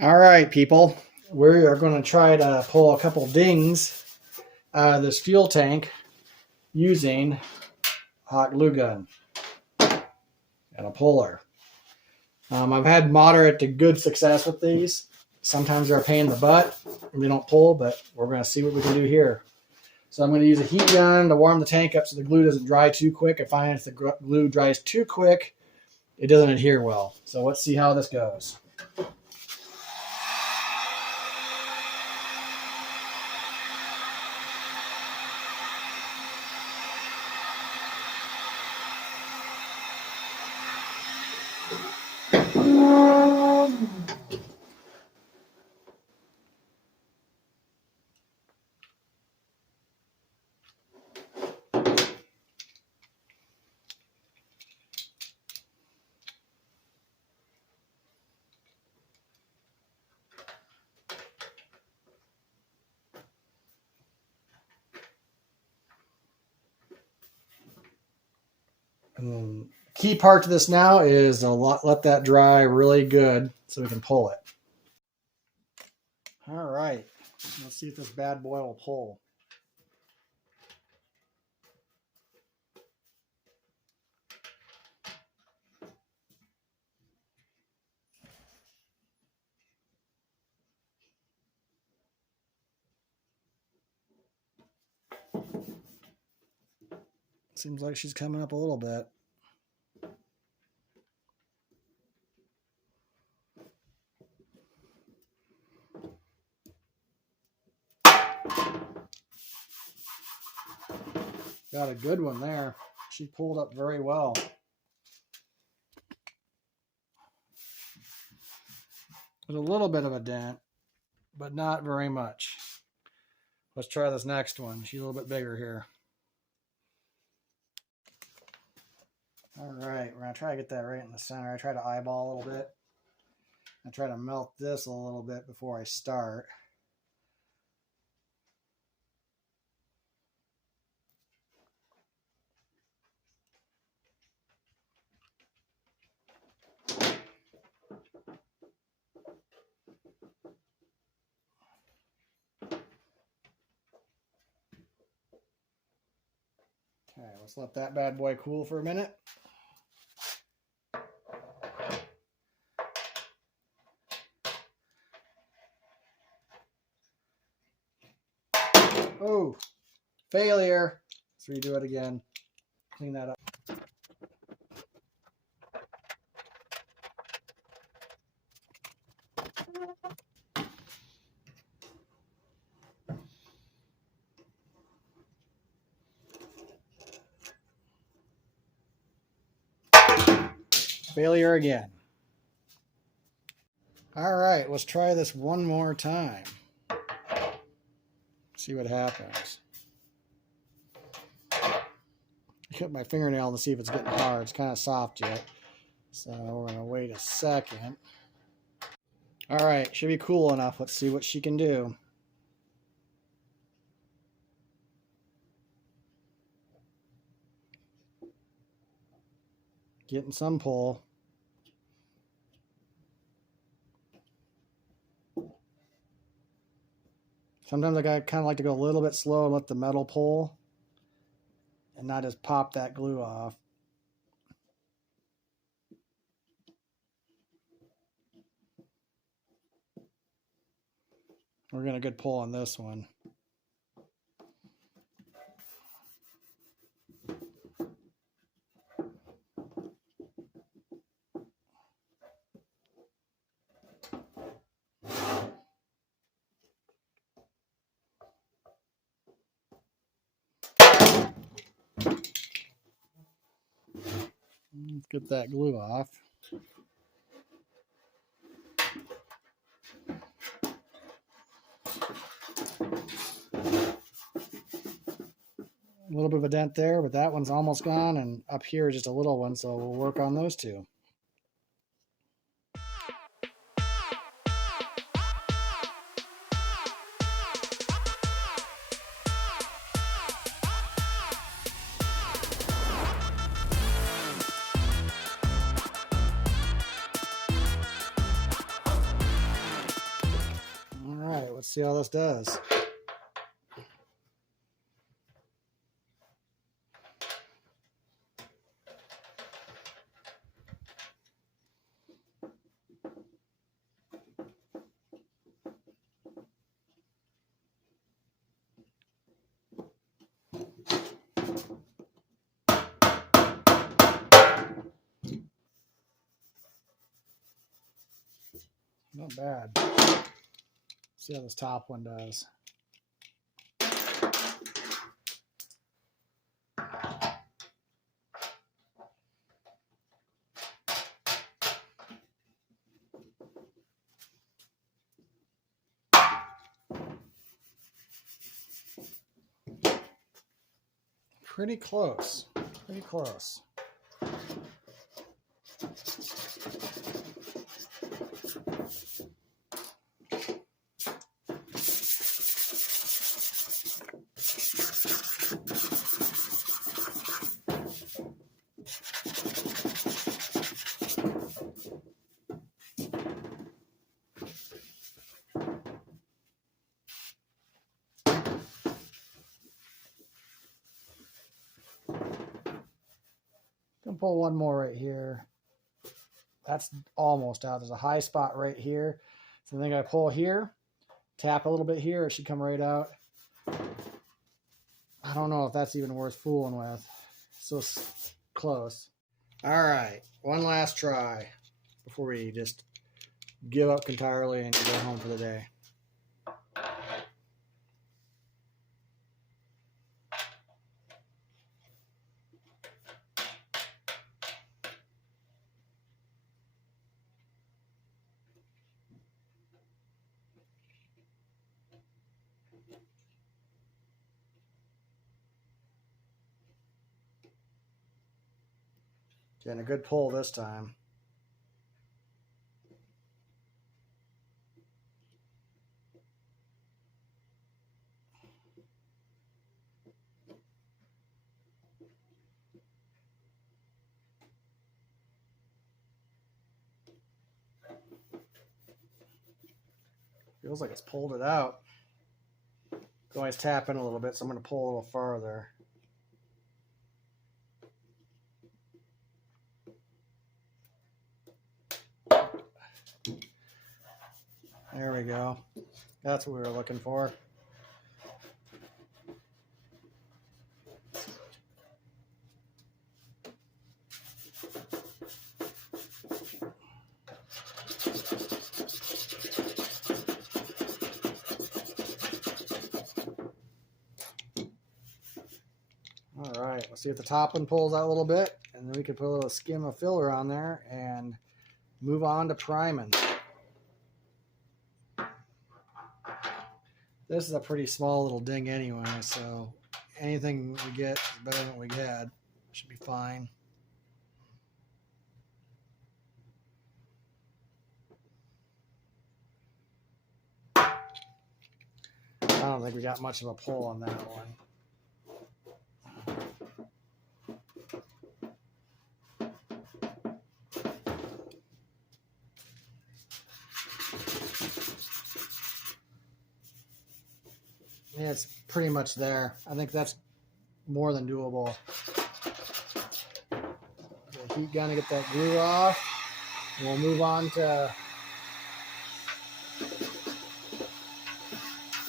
All right, people, we are going to try to pull a couple dings out of this fuel tank using a hot glue gun and a puller. I've had moderate to good success with these. Sometimes they're a pain in the butt and they don't pull, but we're going to see what we can do here. So I'm going to use a heat gun to warm the tank up so the glue doesn't dry too quick. I find if the glue dries too quick, it doesn't adhere well. So let's see how this goes. And key part to this now is let that dry really good so we can pull it. All right, let's see if this bad boy will pull. Seems like she's coming up a little bit. Got a good one there. She pulled up very well. There's a little bit of a dent, but not very much. Let's try this next one. She's a little bit bigger here. All right, we're gonna try to get that right in the center. I try to eyeball a little bit. I try to melt this a little bit before I start. Okay, let's let that bad boy cool for a minute. Oh, failure. Let's redo it again. Clean that up. Failure again. All right, let's try this one more time. See what happens. I cut my fingernail to see if it's getting hard. It's kind of soft yet. So we're going to wait a second. All right, should be cool enough. Let's see what she can do. Getting some pull. Sometimes I kind of like to go a little bit slow and let the metal pull and not just pop that glue off. We're getting a good pull on this one. Let's get that glue off. A little bit of a dent there, but that one's almost gone, and up here is just a little one, so we'll work on those two. let's see how this does. Not bad. See how this top one does. Pretty close. Pretty close. Gonna pull one more right here. That's almost out. There's a high spot right here. So I think I pull here, tap a little bit here, it should come right out. I don't know if that's even worth fooling with. So close. All right, one last try before we just give up entirely and go home for the day. Getting a good pull this time. Feels like it's pulled it out. Can always tap in a little bit, so I'm going to pull a little farther. There we go. That's what we were looking for. All right, let's see if the top one pulls out a little bit, and then we can put a little skim of filler on there and move on to priming. This is a pretty small little ding anyway, so anything we get is better than what we had. Should be fine. I don't think we got much of a pull on that one. Yeah, it's pretty much there. I think that's more than doable. The heat gun to get that glue off. And we'll move on to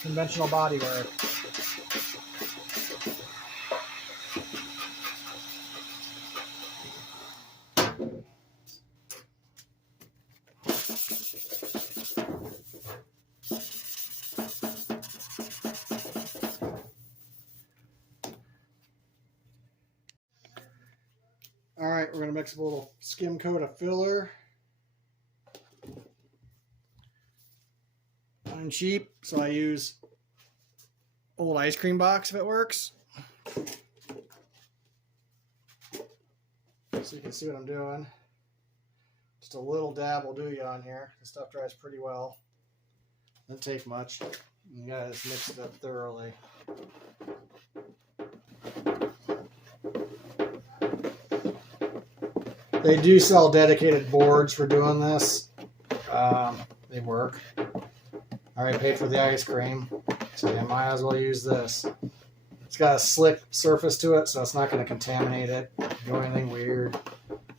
conventional bodywork. All right, we're going to mix a little skim coat of filler. I'm cheap, so I use old ice cream box if it works. So you can see what I'm doing. Just a little dab will do you on here. The stuff dries pretty well. Doesn't take much. You gotta just mix it up thoroughly. They do sell dedicated boards for doing this. They work. I already paid for the ice cream, so I might as well use this. It's got a slick surface to it, so it's not going to contaminate it, do anything weird.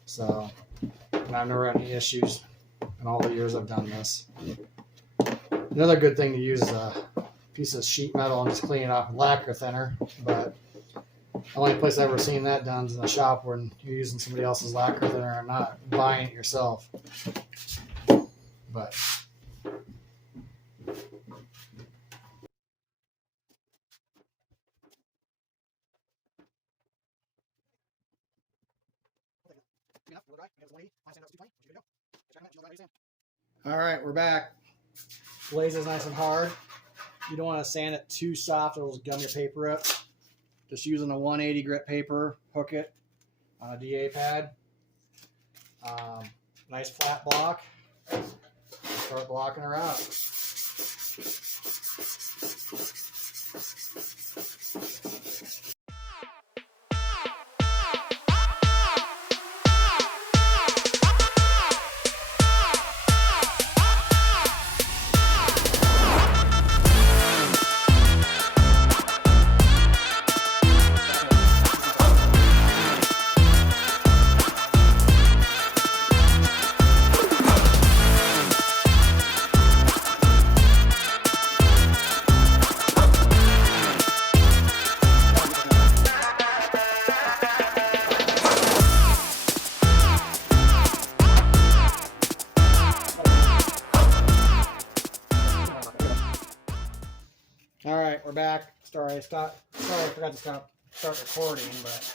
So, and I've never had any issues in all the years I've done this. Another good thing to use is a piece of sheet metal and just clean it off with lacquer thinner, but the only place I've ever seen that done is in a shop when you're using somebody else's lacquer thinner and not buying it yourself. But all right, we're back. Glaze is nice and hard. You don't want to sand it too soft, it'll just gum your paper up. Just using a 180 grit paper, hook it on a DA pad. Nice flat block. Start blocking her out. All right, we're back. Sorry, I forgot to start recording, but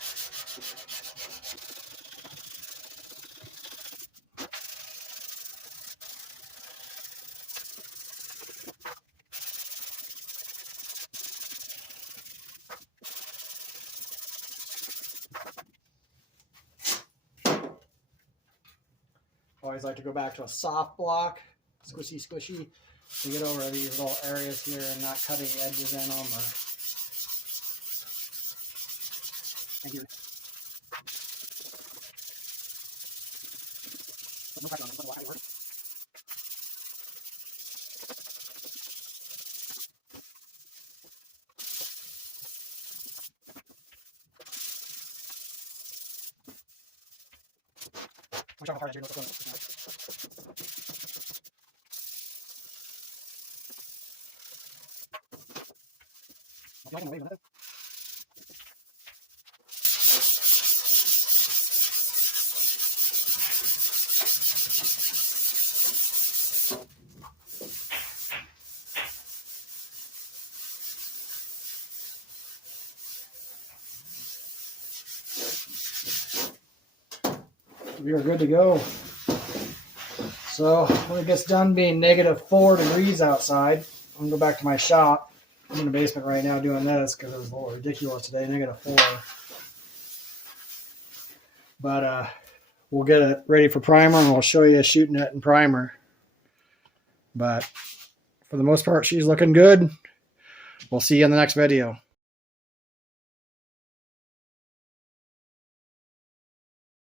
always like to go back to a soft block, squishy, to get over these little areas here and not cutting edges in them. We are good to go. So when it gets done being -4 degrees outside, I'm gonna go back to my shop. I'm in the basement right now doing this because it was a little ridiculous today, -4. But we'll get it ready for primer and we'll show you shooting it in primer. But for the most part, she's looking good. We'll see you in the next video.